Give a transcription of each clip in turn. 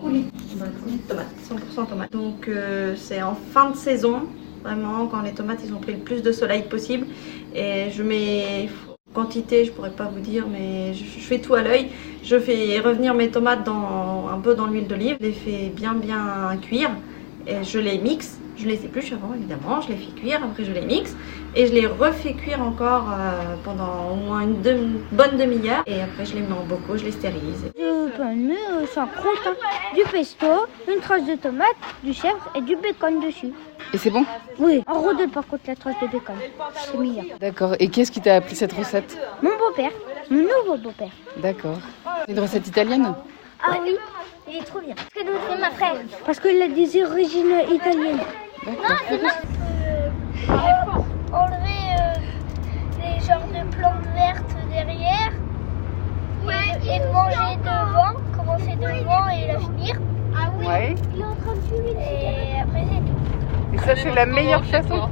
Coulis, tomates, 100% tomates. Donc c'est en fin de saison, vraiment quand les tomates ils ont pris le plus de soleil possible. Et je mets quantité, je pourrais pas vous dire, mais je fais tout à l'œil. Je fais revenir mes tomates un peu dans l'huile d'olive, je les fais bien cuire et je les mixe. Je les épluche avant évidemment, je les fais cuire, après je les mixe et je les refais cuire encore pendant au moins une bonne demi-heure et après je les mets en bocaux, je les stérilise. Je peux mettre sans croûte, du pesto, une tranche de tomate, du chèvre et du bacon dessus. Et c'est bon? Oui, en redonne par contre la tranche de bacon, c'est meilleur. D'accord. Et qu'est-ce qui t'a appris cette recette? Mon beau-père, mon nouveau beau-père. D'accord. C'est une recette italienne? Ah oui, il est trop bien. Parce que c'est ma frère. Parce qu'il a des origines italiennes. D'accord. Enlever les genres de plantes vertes derrière et manger devant, commencer devant et la finir. Ah oui, Ouais. il est en train de fumer. Et après c'est tout. Et ça, c'est la meilleure façon?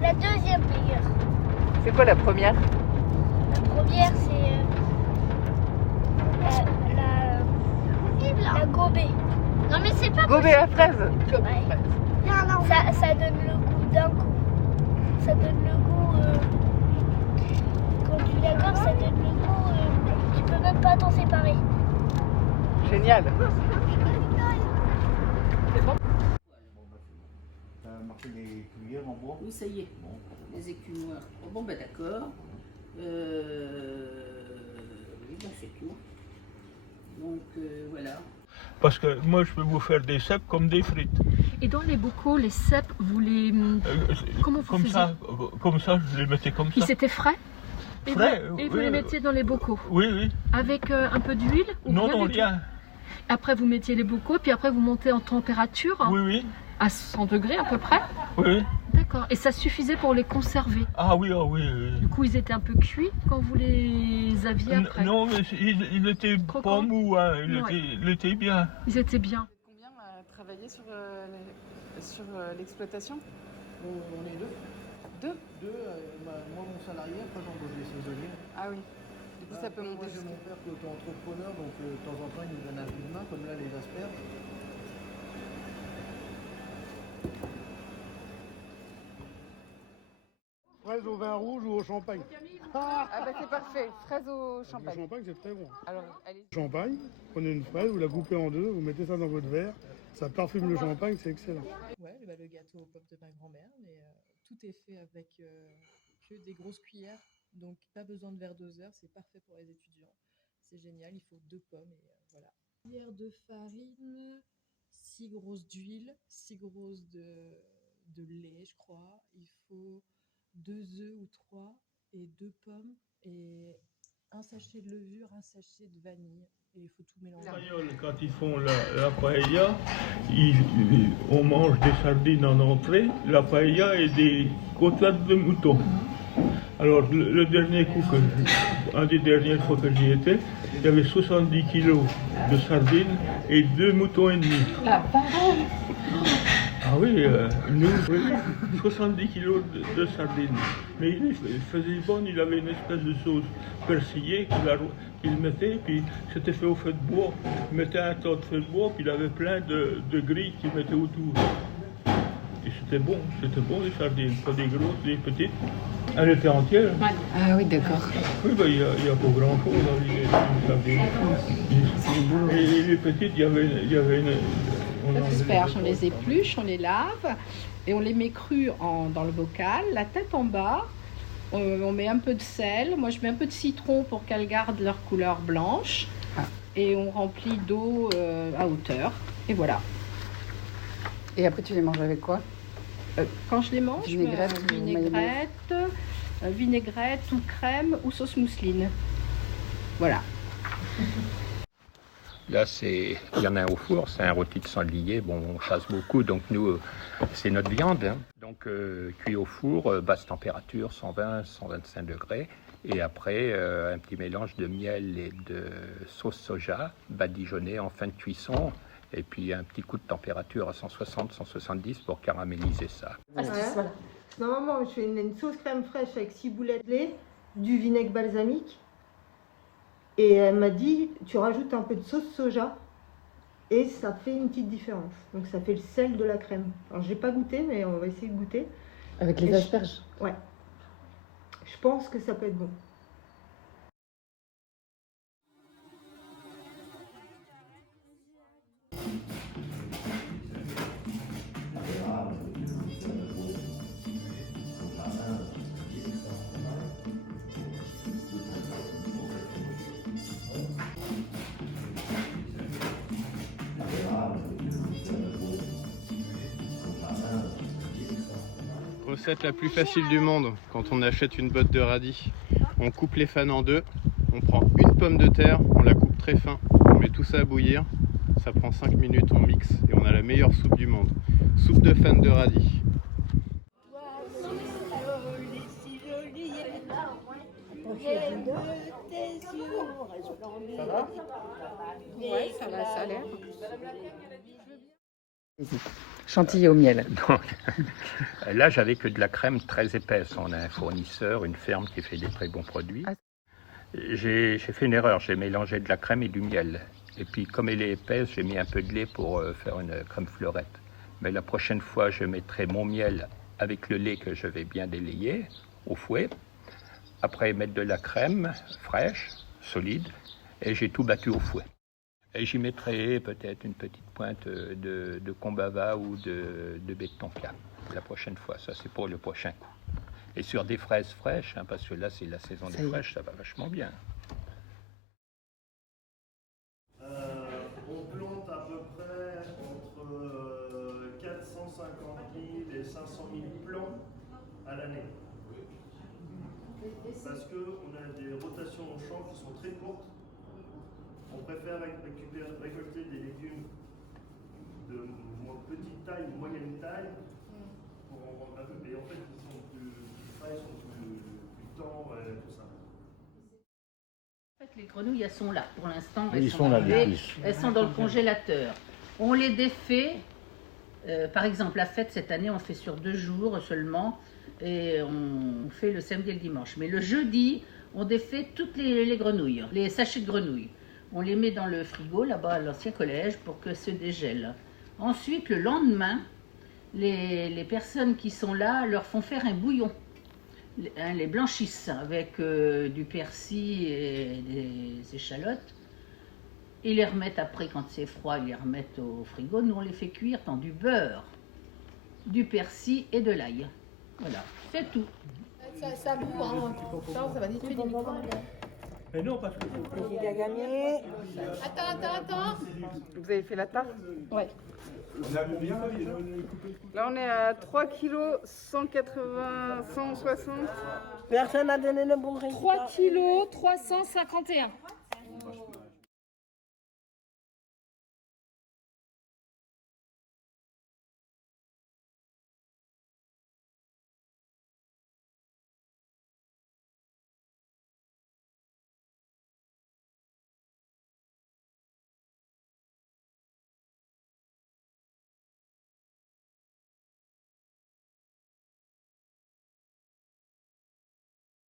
La deuxième meilleure. C'est quoi la première? La première c'est la gobée. Non mais c'est pas Gobée à fraise? Ouais. Ça donne le goût d'un coup. Ça donne le goût. Quand tu la gobes, ça donne le goût. Tu peux même pas t'en séparer. Génial. T'as marqué des cuillères en bois? Oui, ça y est. Bon. Les écus noirs. Oh, bon, ben d'accord. Oui, ben c'est tout. Donc, voilà. Parce que moi, je peux vous faire des cèpes comme des frites. Et dans les bocaux, les cèpes, vous les... Comment vous comme faisiez? Comme ça, je les mettais comme Ils ça. étaient frais? Et Frais, vous, et vous oui, les mettiez dans les bocaux? Oui, oui. Avec un peu d'huile? ou Non, rien non, du tout? rien. Après, vous mettiez les bocaux, puis après, vous montez en température Oui, oui. à 100 degrés à peu près? Oui, oui. D'accord. Et ça suffisait pour les conserver? Ah oui, ah oui. Oui. Du coup, ils étaient un peu cuits quand vous les aviez après? Non, mais il était pas Croquant. mou, hein. Ouais. Il était bien. Ils étaient bien. Combien à travailler sur l'exploitation? On est deux. Deux? Moi, mon salarié, après j'embauche des saisonniers. Ah oui. Du coup, ça peut Moi, monter j'ai jusqu'à... mon père qui est auto-entrepreneur, donc de temps en temps, il nous donne un coup de main, comme là, les asperges. Fraise au vin rouge ou au champagne? Ah bah c'est parfait. Fraise au Le champagne. champagne, c'est très bon. Alors, allez. Champagne, prenez une fraise, vous la coupez en deux, vous mettez ça dans votre verre, ça parfume le champagne, c'est excellent. Ouais, le gâteau aux pommes de ma grand-mère, mais tout est fait avec que des grosses cuillères, donc pas besoin de verre doseur, c'est parfait pour les étudiants. C'est génial, il faut 2 pommes et voilà. Cuillère de farine, 6 grosses d'huile, 6 grosses de lait, je crois. Il faut 2 œufs ou 3 et 2 pommes et un sachet de levure, un sachet de vanille. Et il faut tout mélanger. Les Espagnols, quand ils font la paella, on mange des sardines en entrée, la paella et des côtelettes de mouton. Alors, le dernier coup, un des dernières fois que j'y étais, il y avait 70 kilos de sardines et 2 moutons et demi. Ah oui, nous, 70 kilos de sardines. Mais il faisait bon, il avait une espèce de sauce persillée qu'il mettait, puis c'était fait au feu de bois. Il mettait un tas de feu de bois, puis il avait plein de grilles qu'il mettait autour. Et c'était bon les sardines, pas des grosses, des petites. Elle était entière. Ah oui, d'accord. Oui, ben, il n'y a pas grand-chose dans les sardines. Et les petites, il y avait une... On les asperge, on les épluche, on les lave et on les met crus dans le bocal, la tête en bas. On met un peu de sel. Moi, je mets un peu de citron pour qu'elles gardent leur couleur blanche. Et on remplit d'eau à hauteur. Et voilà. Et après, tu les manges avec quoi? Quand je les mange, Vinaigrette vinaigrette ou crème ou sauce mousseline. Voilà. Là, il y en a un au four, c'est un rôti de sanglier. Bon, on chasse beaucoup, donc nous, c'est notre viande. Hein. Donc, cuit au four, basse température, 120, 125 degrés. Et après, un petit mélange de miel et de sauce soja, badigeonnée en fin de cuisson. Et puis, un petit coup de température à 160, 170 pour caraméliser ça. Ouais. Normalement, je fais une sauce crème fraîche avec 6 boulettes de lait, du vinaigre balsamique. Et elle m'a dit, tu rajoutes un peu de sauce soja et ça fait une petite différence. Donc ça fait le sel de la crème. Alors j'ai pas goûté, mais on va essayer de goûter. Avec les asperges? Ouais. Je pense que ça peut être bon. Recette la plus facile du monde quand on achète une botte de radis. On coupe les fanes en deux, on prend une pomme de terre, on la coupe très fin, on met tout ça à bouillir, ça prend 5 minutes, on mixe et on a la meilleure soupe du monde. Soupe de fanes de radis. Ça va? Ouais, ça va, ça a l'air. Chantilly au miel. Donc, là, j'avais que de la crème très épaisse. On a un fournisseur, une ferme qui fait des très bons produits. J'ai fait une erreur, j'ai mélangé de la crème et du miel. Et puis, comme elle est épaisse, j'ai mis un peu de lait pour faire une crème fleurette. Mais la prochaine fois, je mettrai mon miel avec le lait que je vais bien délayer au fouet. Après, mettre de la crème fraîche, solide, et j'ai tout battu au fouet. Et j'y mettrai peut-être une petite pointe de combava ou de baie de tonka la prochaine fois. Ça, c'est pour le prochain coup. Et sur des fraises fraîches, hein, parce que là, c'est la saison des fraîches, ça va vachement bien. On plante à peu près entre 450 000 et 500 000 plants à l'année. Parce qu'on a des rotations au champ qui sont très courtes. On préfère récolter des légumes de petite taille ou moyenne taille pour en rendre un peu. Mais en fait, ils sont plus frais, ils sont plus tendres et tout ça. En fait, les grenouilles, elles sont là pour l'instant. Ils sont là, elles sont dans le congélateur. On les défait. Par exemple, la fête cette année, on fait sur 2 jours seulement. Et on fait le samedi et le dimanche. Mais le jeudi, on défait toutes les grenouilles, les sachets de grenouilles. On les met dans le frigo, là-bas à l'ancien collège, pour que se dégèlent. Ensuite, le lendemain, les personnes qui sont là leur font faire un bouillon. Les blanchissent avec du persil et des échalotes. Ils les remettent après, quand c'est froid, ils les remettent au frigo. Nous, on les fait cuire dans du beurre, du persil et de l'ail. Voilà, c'est tout. Ça boue, hein. Ça va détruire les microbes. Mais non, parce que... Il a gagné. Attends. Vous avez fait la tarte? Ouais. Là, on est à 3 kg 180, 160. Personne n'a donné le bon résultat. 3 kg 351.